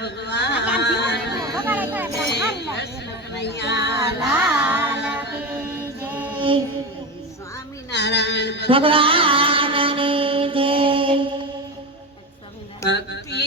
ભગવાન ભક્તિ માતા લાલ સ્વામિનારાયણ ભગવાનની જય ભક્તિ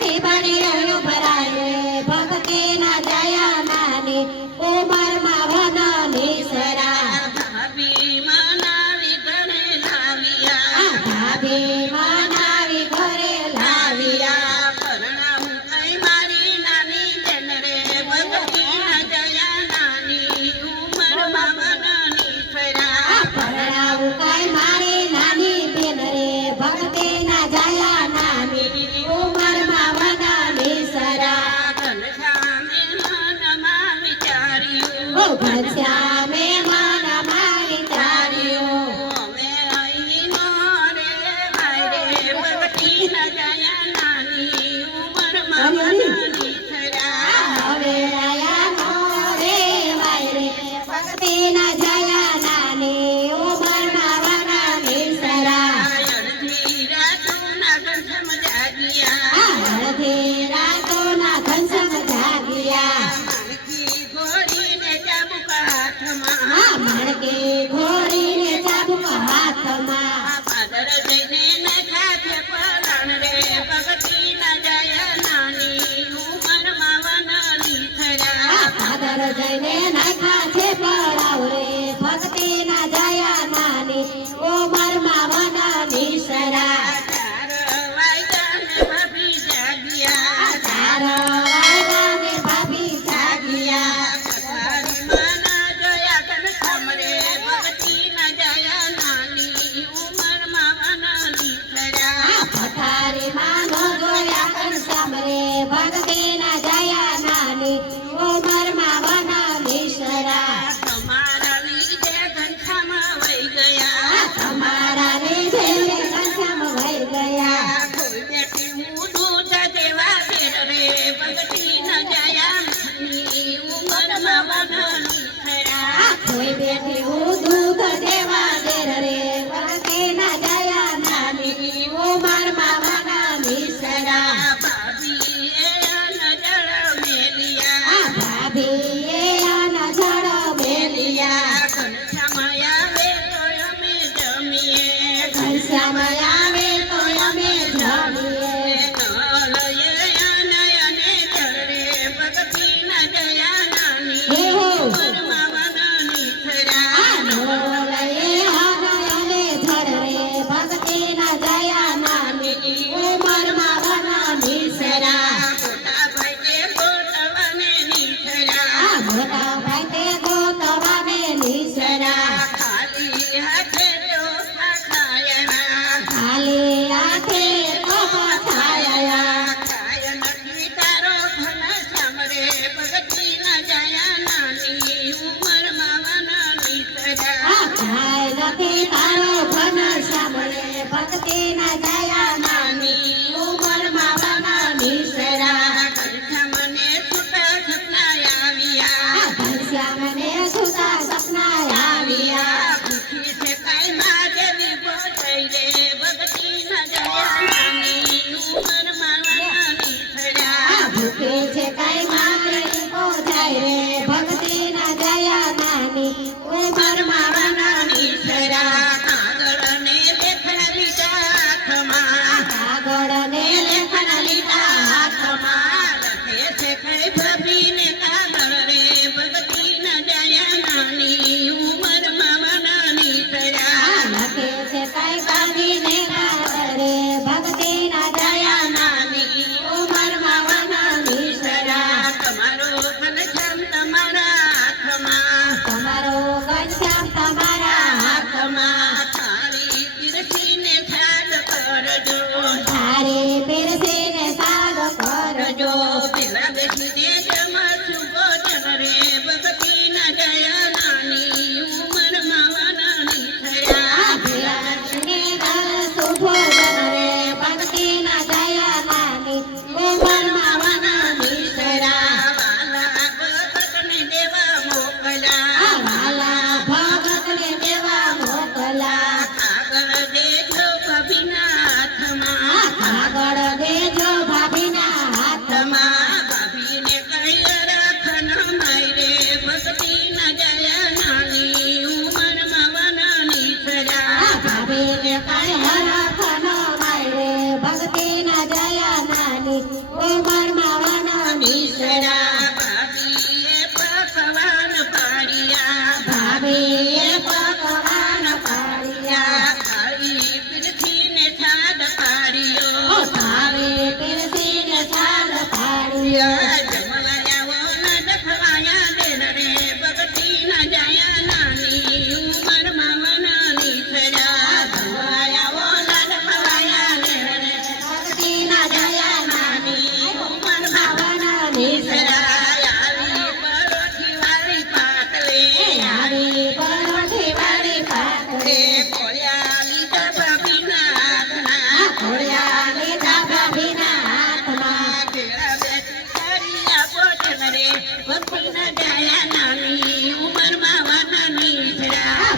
পারে manera que Oh my.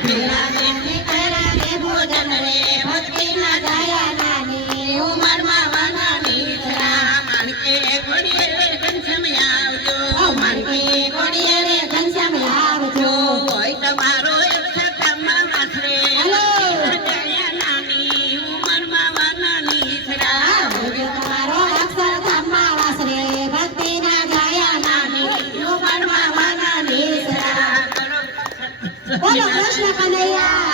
Yeah. બોલો કૃષ્ણ કનૈયા